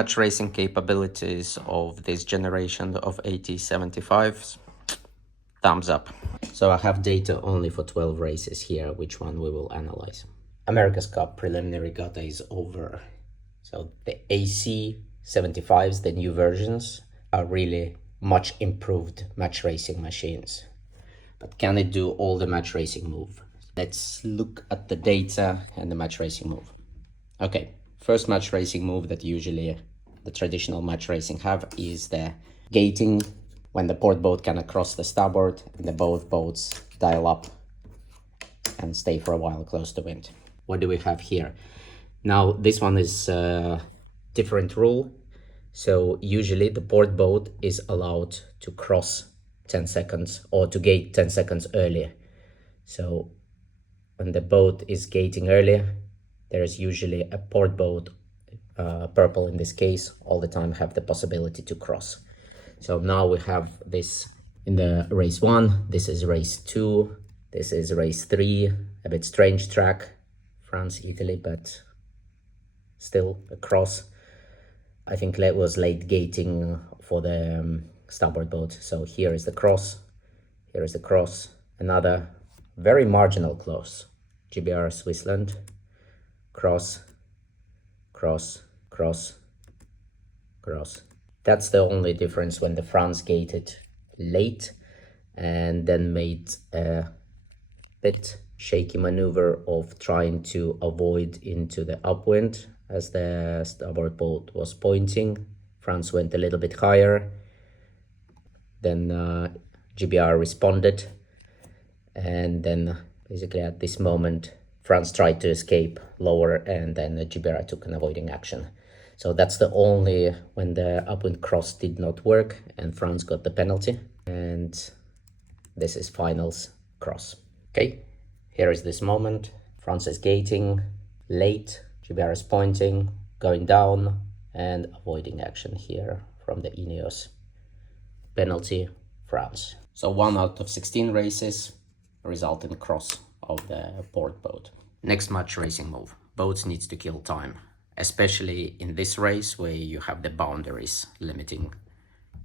Match racing capabilities of this generation of AC75s, thumbs up. So I have data only for 12 races here, which one we will analyze. America's Cup preliminary regatta is over. So the AC75s, the new versions, are really much improved match racing machines. But can it do all the match racing move? Let's look at the data and the match racing move. Okay, first match racing move that usually the traditional match racing have is the gating, when the port boat can cross the starboard and the both boats dial up and stay for a while close to wind. What do we have here? Now this one is a different rule. So usually the port boat is allowed to cross 10 seconds or to gate 10 seconds earlier. So when the boat is gating earlier, there is usually a port boat, purple in this case, all the time have the possibility to cross. So now we have this in the race 1, this is race 2, this is race 3, a bit strange track, France, Italy, but still a cross. I think that was late gating for the starboard boat. So here is the cross, here is the cross, another very marginal close. GBR Swissland, cross, cross, cross, cross. That's the only difference when the France gated late and then made a bit shaky maneuver of trying to avoid into the upwind as the starboard boat was pointing. France went a little bit higher, then GBR responded, and then basically at this moment France tried to escape lower, and then GBR took an avoiding action. So that's the only when the upwind cross did not work and France got the penalty. And this is finals cross. Okay, here is this moment. France is gating late, GBR is pointing, going down and avoiding action here from the Ineos. Penalty, France. So 1 out of 16 races result in cross of the port boat. Next match racing move. Boats needs to kill time, especially in this race where you have the boundaries limiting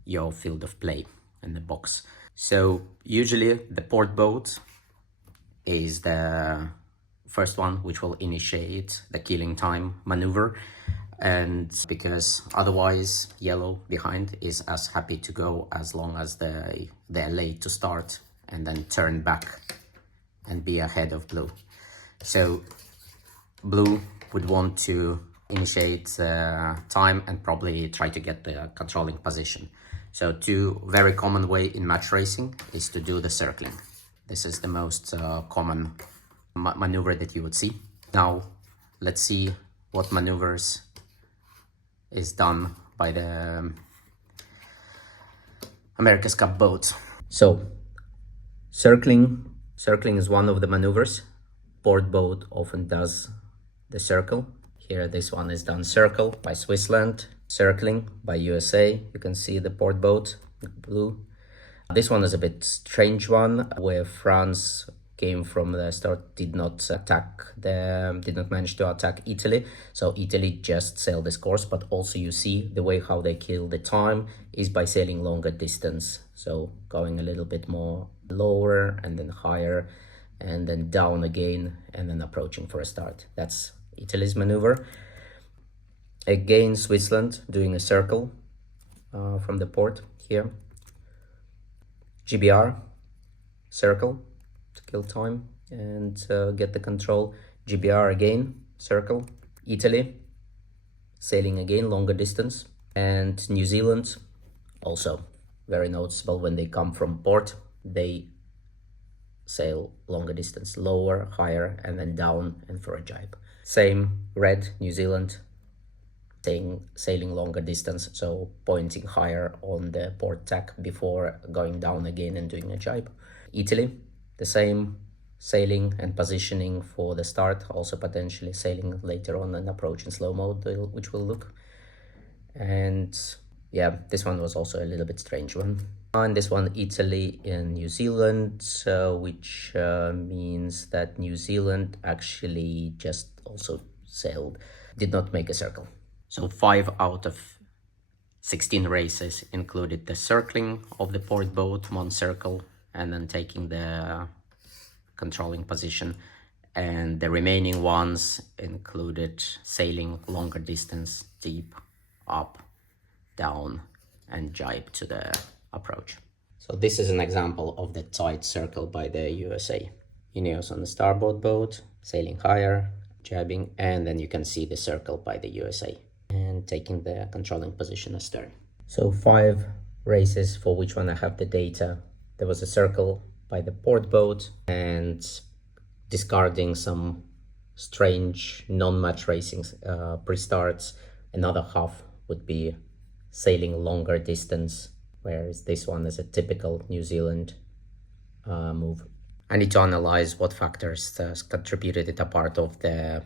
your field of play in the box. So usually the port boat is the first one which will initiate the killing time maneuver, and because otherwise yellow behind is as happy to go as long as they're late to start and then turn back and be ahead of blue. So blue would want to initiate time and probably try to get the controlling position. So two very common way in match racing is to do the circling. This is the most common maneuver that you would see. Now let's see what maneuvers is done by the America's Cup boats. So circling is one of the maneuvers. Port boat often does the circle. Here this one is done circle by Swissland, circling by USA. You can see the port boat, blue. This one is a bit strange one where France came from the start, did not manage to attack Italy. So Italy just sailed this course, but also you see the way how they kill the time is by sailing longer distance. So going a little bit more lower and then higher and then down again and then approaching for a start. That's Italy's maneuver. Again, Switzerland doing a circle from the port here. GBR, circle to kill time and get the control. GBR again, circle. Italy, sailing again, longer distance. And New Zealand, also very noticeable when they come from port, they sail longer distance, lower, higher, and then down and for a jibe. Same, red, New Zealand, sailing longer distance, so pointing higher on the port tack before going down again and doing a jibe. Italy, the same, sailing and positioning for the start, also potentially sailing later on and approaching slow mode, which will look. And yeah, this one was also a little bit strange one. And this one, Italy and New Zealand, which means that New Zealand actually just also sailed, did not make a circle. So 5 out of 16 races included the circling of the port boat, one circle, and then taking the controlling position. And the remaining ones included sailing longer distance, deep, up, down, and jibe to the approach. So this is an example of the tight circle by the USA. Ineos on the starboard boat, sailing higher, jibing, and then you can see the circle by the USA and taking the controlling position astern. So 5 races for which one I have the data. There was a circle by the port boat, and discarding some strange non-match racing pre-starts, another half would be sailing longer distance, whereas this one is a typical New Zealand move. I need to analyze what factors contributed it apart of the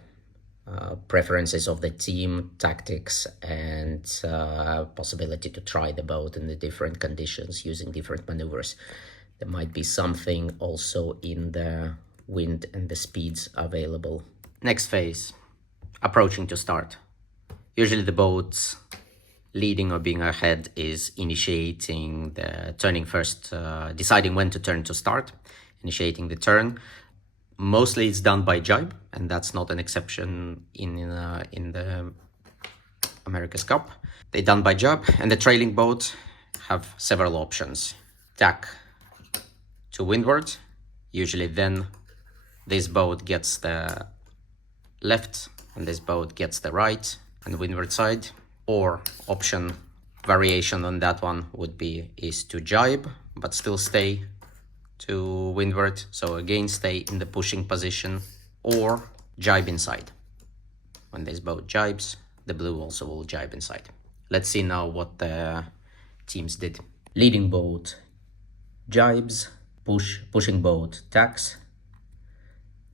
preferences of the team, tactics, and possibility to try the boat in the different conditions using different maneuvers. There might be something also in the wind and the speeds available. Next phase, approaching to start. Usually the boats leading or being ahead is initiating the turning first, deciding when to turn to start, initiating the turn. Mostly it's done by jibe, and that's not an exception in the America's Cup. They're done by jibe, and the trailing boat have several options. Tack to windward. Usually then this boat gets the left and this boat gets the right and windward side. Or option variation on that one would be is to jibe but still stay to windward, so again stay in the pushing position, or jibe inside. When this boat jibes, the blue also will jibe inside. Let's see now what the teams did. Leading boat jibes, pushing boat tacks.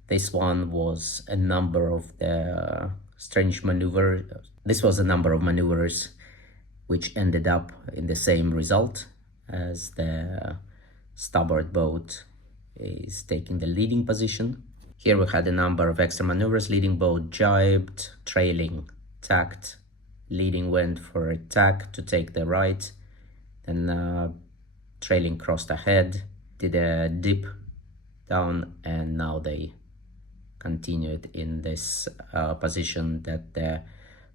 This one was a number of the strange maneuver. This was a number of maneuvers which ended up in the same result as the starboard boat is taking the leading position. Here we had a number of extra maneuvers. Leading boat jibed, trailing tacked, leading went for a tack to take the right, then trailing crossed ahead, did a dip down, and now they continued in this position that the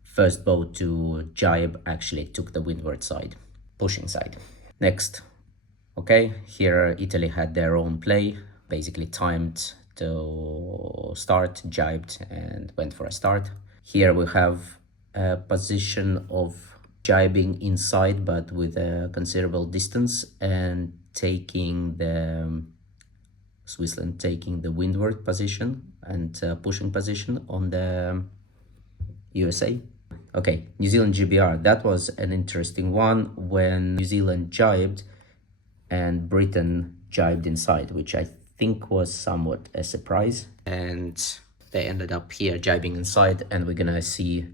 first boat to jibe actually took the windward side, pushing side. Next. Okay, here Italy had their own play, basically timed to start, jibed, and went for a start. Here we have a position of jibing inside, but with a considerable distance, and taking the Switzerland taking the windward position and pushing position on the USA. Okay, New Zealand GBR, that was an interesting one when New Zealand jibed and Britain jibed inside, which I think was somewhat a surprise. And they ended up here jibing inside, and we're gonna see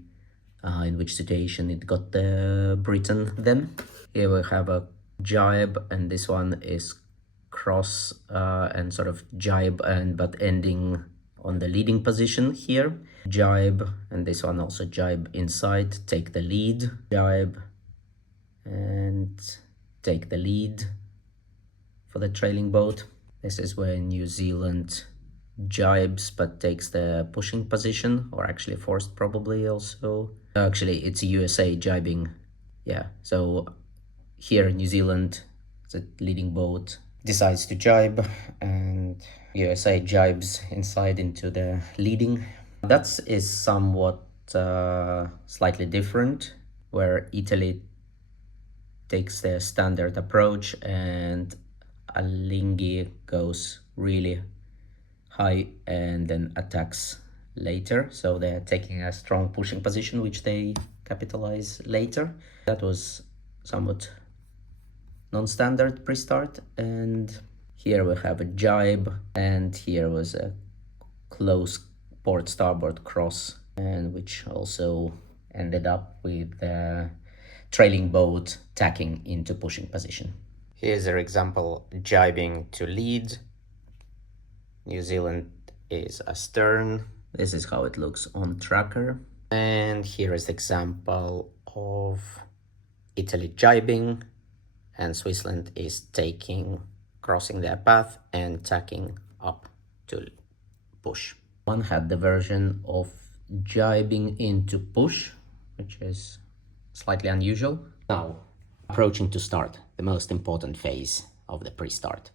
in which situation it got the Britain then. Here we have a jibe, and this one is cross and sort of jibe, and but ending on the leading position here. Jibe, and this one also jibe inside, take the lead, jibe, and take the lead for the trailing boat. This is where New Zealand jibes but takes the pushing position, or actually forced probably also. Actually, it's USA jibing. Yeah, so here New Zealand, the leading boat, decides to jibe, and USA jibes inside into the leading. That is somewhat slightly different, where Italy takes the standard approach and Alinghi goes really high and then attacks later. So they're taking a strong pushing position, which they capitalize later. That was somewhat non-standard pre-start. And here we have a jibe, and here was a close port starboard cross, and which also ended up with the trailing boat tacking into pushing position. Here's an example jibing to lead. New Zealand is astern. This is how it looks on tracker. And here is the example of Italy jibing, and Switzerland is crossing their path and tacking up to push. One had the version of jibing into push, which is slightly unusual. Now, approaching to start, the most important phase of the pre-start.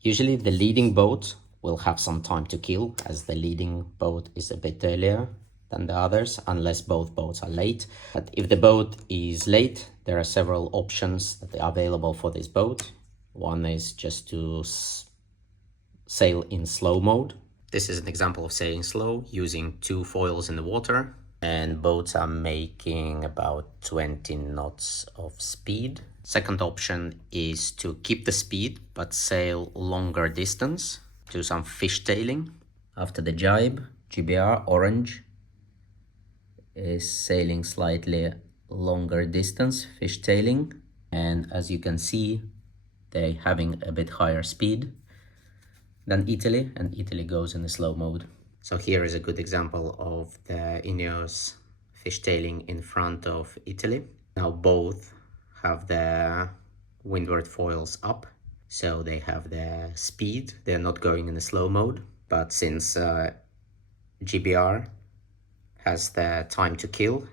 Usually the leading boat will have some time to kill, as the leading boat is a bit earlier than the others, unless both boats are late. But if the boat is late, there are several options that are available for this boat. One is just to sail in slow mode. This is an example of sailing slow using 2 foils in the water, and boats are making about 20 knots of speed. Second option is to keep the speed but sail longer distance, do some fishtailing. After the jibe, GBR orange is sailing slightly longer distance, fishtailing, and as you can see, they're having a bit higher speed than Italy, and Italy goes in the slow mode. So here is a good example of the Ineos fishtailing in front of Italy. Now both have the windward foils up, so they have the speed. They're not going in the slow mode, but since GBR has the time to kill,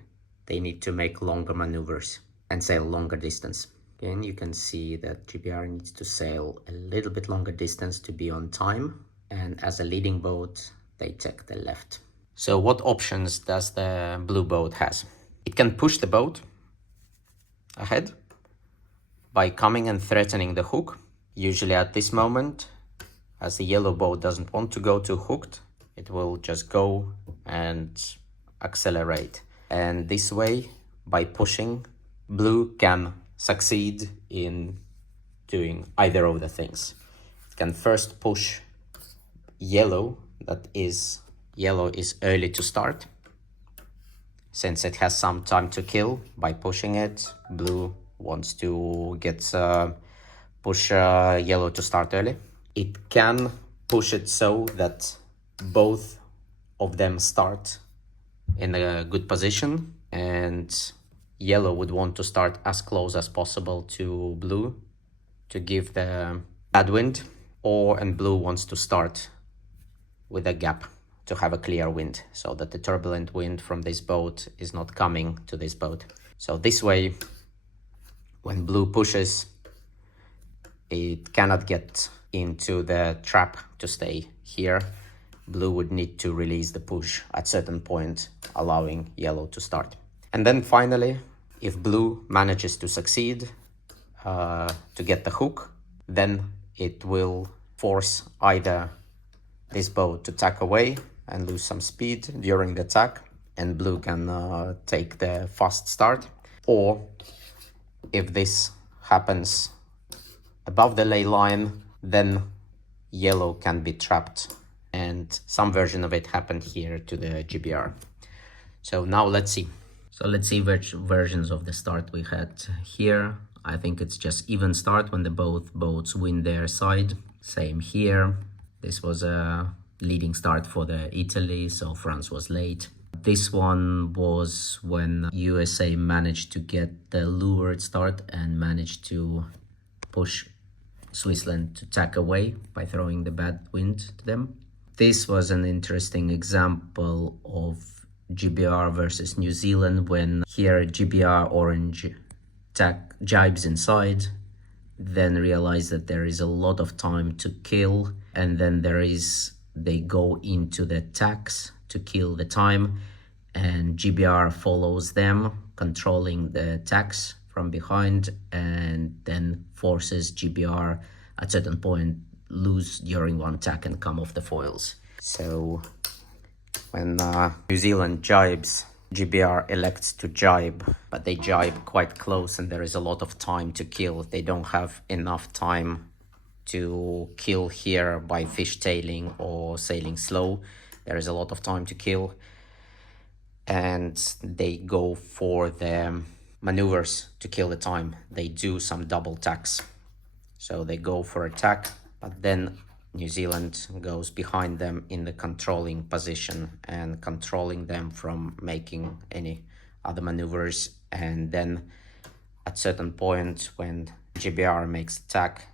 they need to make longer maneuvers and sail longer distance. Again, you can see that GBR needs to sail a little bit longer distance to be on time, and as a leading boat, they take the left. So what options does the blue boat has? It can push the boat ahead by coming and threatening the hook. Usually at this moment, as the yellow boat doesn't want to go too hooked, it will just go and accelerate. And this way, by pushing, blue can succeed in doing either of the things. It can first push yellow, yellow is early to start. Since it has some time to kill, by pushing it, blue wants to push yellow to start early. It can push it so that both of them start in a good position, and yellow would want to start as close as possible to blue to give the bad wind, and blue wants to start with a gap to have a clear wind, so that the turbulent wind from this boat is not coming to this boat. So this way, when blue pushes, it cannot get into the trap to stay here. Blue would need to release the push at certain point, allowing yellow to start. And then finally, if blue manages to succeed to get the hook, then it will force either this boat to tack away and lose some speed during the tack, and blue can take the fast start. Or if this happens above the ley line, then yellow can be trapped, and some version of it happened here to the GBR. So now let's see. So let's see which versions of the start we had here. I think it's just even start when both boats win their side. Same here. This was a leading start for the Italy, so France was late. This one was when USA managed to get the leeward start and managed to push Switzerland to tack away by throwing the bad wind to them. This was an interesting example of GBR versus New Zealand, when here GBR orange jibes inside, then realize that there is a lot of time to kill, and then they go into the tacks to kill the time, and GBR follows them, controlling the tacks from behind, and then forces GBR at a certain point lose during one tack and come off the foils. So when New Zealand jibes, GBR elects to jibe, but they jibe quite close and there is a lot of time to kill. They don't have enough time to kill here by fishtailing or sailing slow. There is a lot of time to kill, and they go for the maneuvers to kill the time. They do some double tacks. So they go for a tack, but then New Zealand goes behind them in the controlling position and controlling them from making any other maneuvers. And then at certain point when GBR makes attack,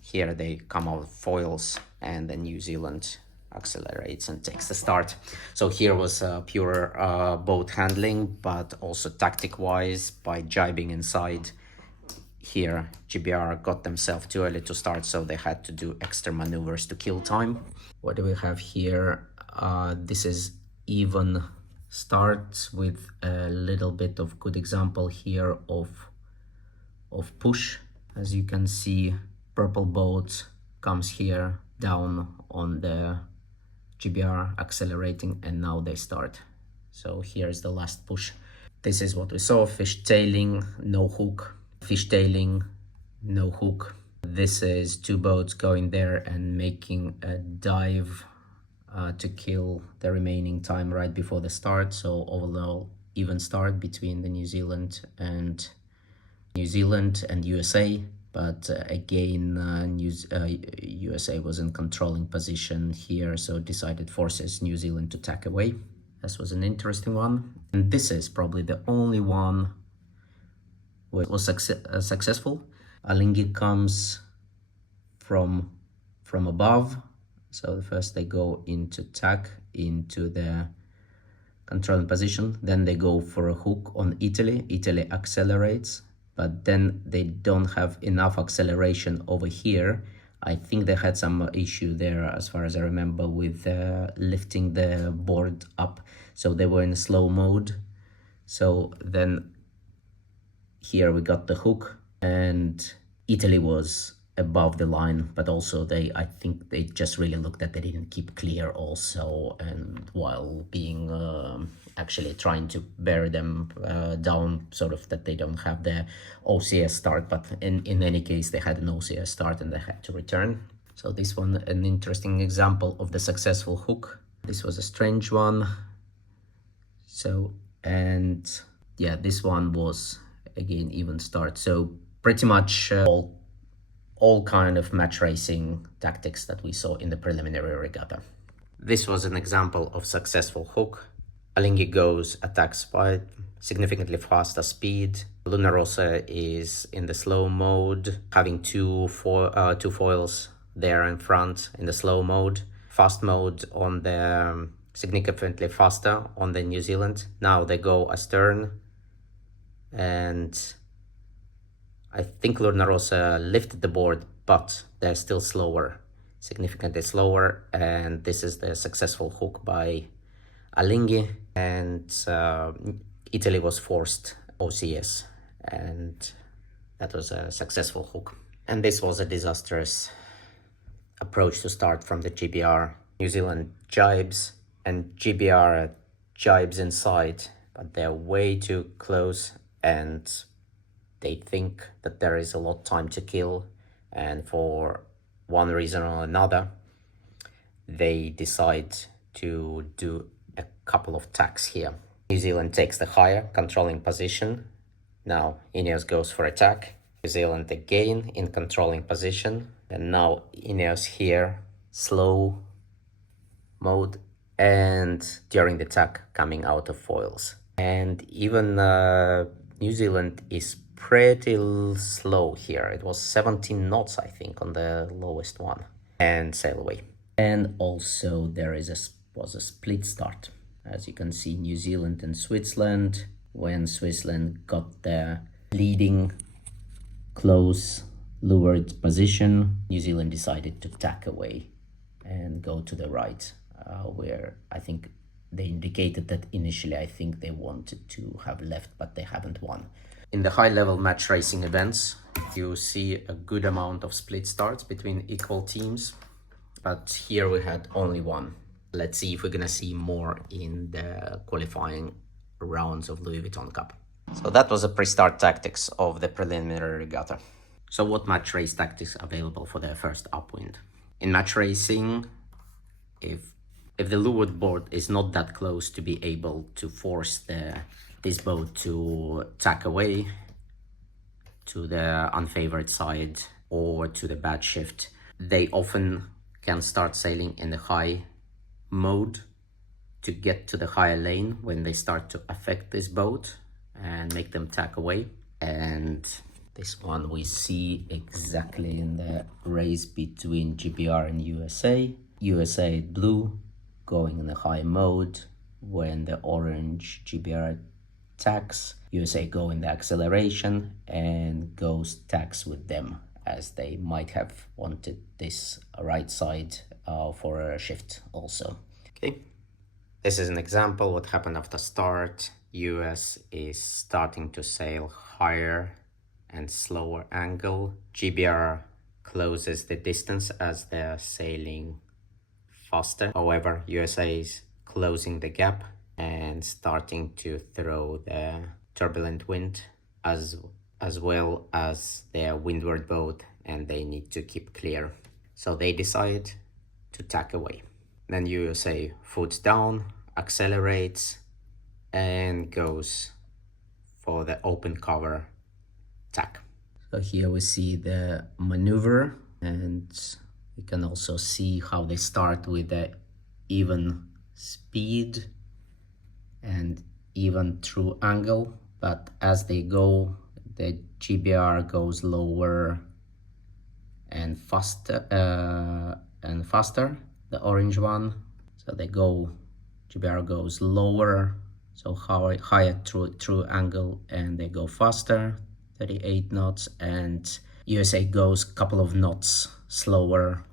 here they come out foils and then New Zealand accelerates and takes the start. So here was pure boat handling, but also tactic wise by jibing inside. Here GBR got themselves too early to start, so they had to do extra maneuvers to kill time. What do we have here? This is even start with a little bit of good example here of push. As you can see, purple boat comes here down on the GBR accelerating, and now they start. So here's the last push. This is what we saw: fishtailing, no hook, fishtailing, no hook. This is two boats going there and making a dive to kill the remaining time right before the start. So overall even start between the New Zealand and USA. But again, USA was in controlling position here, so decided forces New Zealand to tack away. This was an interesting one. And this is probably the only one where it was successful. Alingi comes from above. So first they go into tack, into the controlling position. Then they go for a hook on Italy. Italy accelerates, but then they don't have enough acceleration over here. I think they had some issue there, as far as I remember, with lifting the board up. So they were in slow mode. So then here we got the hook, and Italy was above the line, but also I think they just really looked that they didn't keep clear also, and while being actually trying to bear them down, sort of that they don't have the OCS start, but in any case they had an OCS start and they had to return. So this one, an interesting example of the successful hook. This was a strange one. So, and yeah, this one was again even start. So pretty much all kind of match racing tactics that we saw in the preliminary regatta. This was an example of successful hook. Alingi goes attack spide, significantly faster speed. Luna Rossa is in the slow mode, having two foils there in front in the slow mode. Fast mode on the significantly faster on the New Zealand. Now they go astern, and I think Luna Rossa lifted the board, but they're still slower, significantly slower. And this is the successful hook by Alingi, and Italy was forced OCS, and that was a successful hook. And this was a disastrous approach to start from the GBR. New Zealand jibes, and GBR jibes inside, but they're way too close, and they think that there is a lot of time to kill, and for one reason or another they decide to do a couple of tacks here. New Zealand takes the higher controlling position. Now Ineos goes for attack. New Zealand again in controlling position, and now Ineos here slow mode, and during the attack coming out of foils. And even New Zealand is pretty slow here. It was 17 knots, I think, on the lowest one, and sail away. And also there was a split start. As you can see, New Zealand and Switzerland. When Switzerland got the leading close leeward position, New Zealand decided to tack away and go to the right, where I think they indicated that initially I think they wanted to have left, but they haven't won. In the high-level match racing events, you see a good amount of split starts between equal teams, but here we had only one. Let's see if we're gonna see more in the qualifying rounds of Louis Vuitton Cup. So that was the pre-start tactics of the preliminary regatta. So what match race tactics available for the first upwind? In match racing, if the leeward board is not that close to be able to force this boat to tack away to the unfavored side or to the bad shift, they often can start sailing in the high mode to get to the higher lane when they start to affect this boat and make them tack away. And this one we see exactly in the race between GBR and USA. USA blue going in the high mode. When the orange GBR tacks, USA go in the acceleration and goes tacks with them, as they might have wanted this right side for a shift also. Okay, this is an example what happened after start. US is starting to sail higher and slower angle. GBR closes the distance as they're sailing faster. However, USA is closing the gap and starting to throw the turbulent wind as well as their windward boat, and they need to keep clear. So they decide to tack away. Then USA foot down, accelerates, and goes for the open cover tack. So here we see the maneuver, and you can also see how they start with the even speed and even true angle, but as they go, the GBR goes lower and faster, the orange one. So they go, GBR goes lower, so higher true angle, and they go faster, 38 knots, and USA goes a couple of knots slower,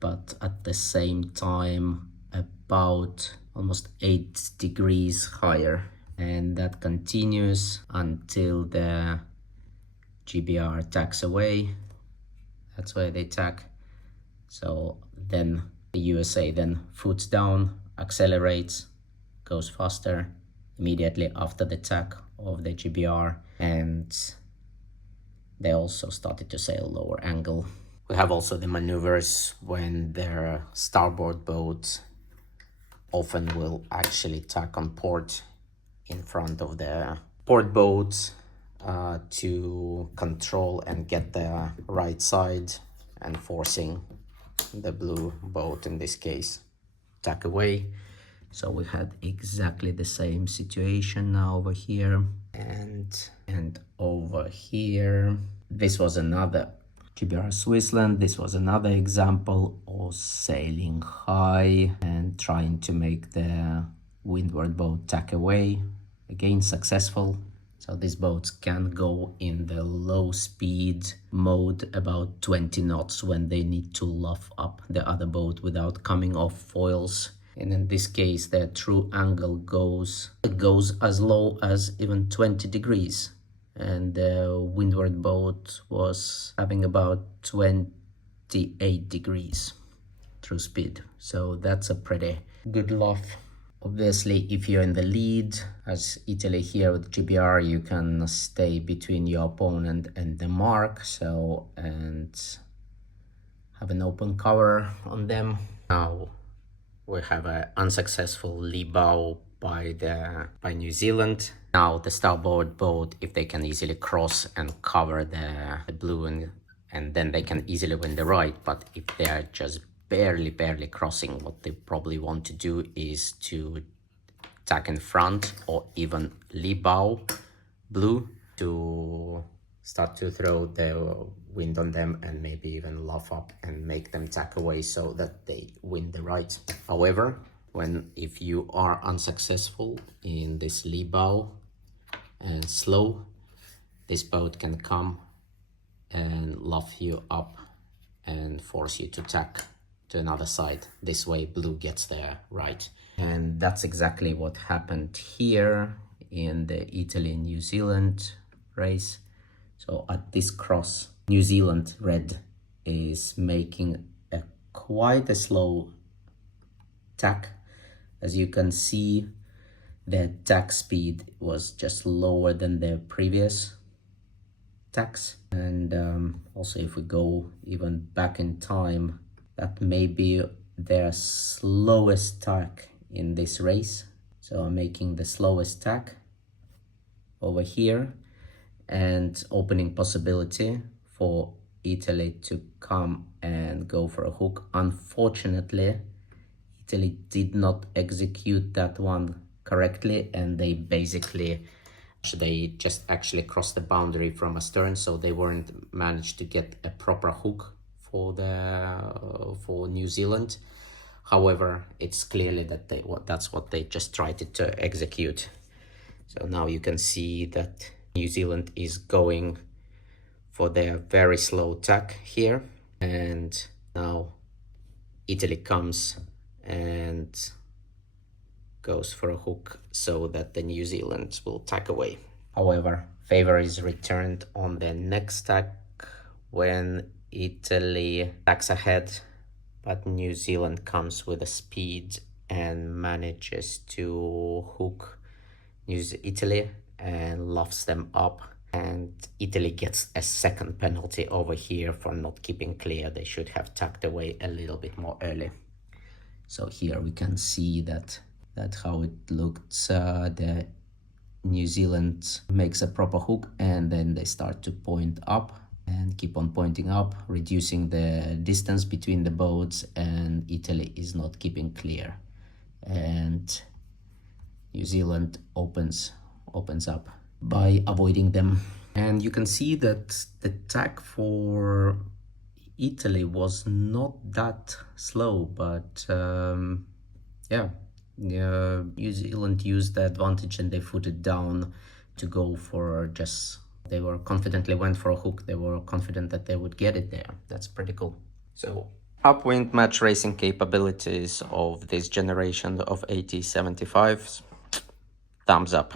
but at the same time about almost 8 degrees higher. And that continues until the GBR tacks away. That's why they tack. So then the USA then foot down, accelerates, goes faster immediately after the tack of the GBR, and they also started to sail lower angle. We have also the maneuvers when their starboard boat often will actually tack on port in front of the port boat to control and get the right side, and forcing the blue boat in this case tack away. So we had exactly the same situation now over here and over here. This was another GBR Switzerland. This was another example of sailing high and trying to make the windward boat tack away. Again, successful. So these boats can go in the low speed mode about 20 knots when they need to luff up the other boat without coming off foils. And in this case, the true angle goes as low as even 20 degrees. And the windward boat was having about 28 degrees through speed. So that's a pretty good luff. Obviously, if you're in the lead, as Italy here with GBR, you can stay between your opponent and the mark, and have an open cover on them. Now we have an unsuccessful lee bow by New Zealand. Now the starboard boat, if they can easily cross and cover the blue, and then they can easily win the right. But if they are just barely crossing, what they probably want to do is to tack in front or even lee bow blue to start to throw the wind on them and maybe even luff up and make them tack away so that they win the right. However, if you are unsuccessful in this lee bow and slow, this boat can come and luff you up and force you to tack to another side. This way blue gets there right. And that's exactly what happened here in the Italy-New Zealand race. So at this cross, New Zealand red is making quite a slow tack. As you can see, the tack speed was just lower than the previous tacks. And also if we go even back in time, that may be their slowest tack in this race. So I'm making the slowest tack over here and opening possibility for Italy to come and go for a hook. Unfortunately, Italy did not execute that one correctly, and they just actually crossed the boundary from astern, so they weren't managed to get a proper hook for New Zealand. However, it's clearly that that's what they just tried to execute. So now you can see that New Zealand is going for their very slow tack here, and now Italy comes and goes for a hook so that the New Zealand will tack away. However, favor is returned on the next tack when Italy tacks ahead, but New Zealand comes with a speed and manages to hook Italy and lofts them up, and Italy gets a second penalty over here for not keeping clear. They should have tucked away a little bit more early. So here we can see that how it looked. The New Zealand makes a proper hook, and then they start to point up and keep on pointing up, reducing the distance between the boats, and Italy is not keeping clear, and New Zealand opens up by avoiding them. And you can see that the tack for Italy was not that slow, but New Zealand used the advantage and they footed down to go for they were confidently went for a hook. They were confident that they would get it there. That's pretty cool. So upwind match racing capabilities of this generation of AC75s, thumbs up.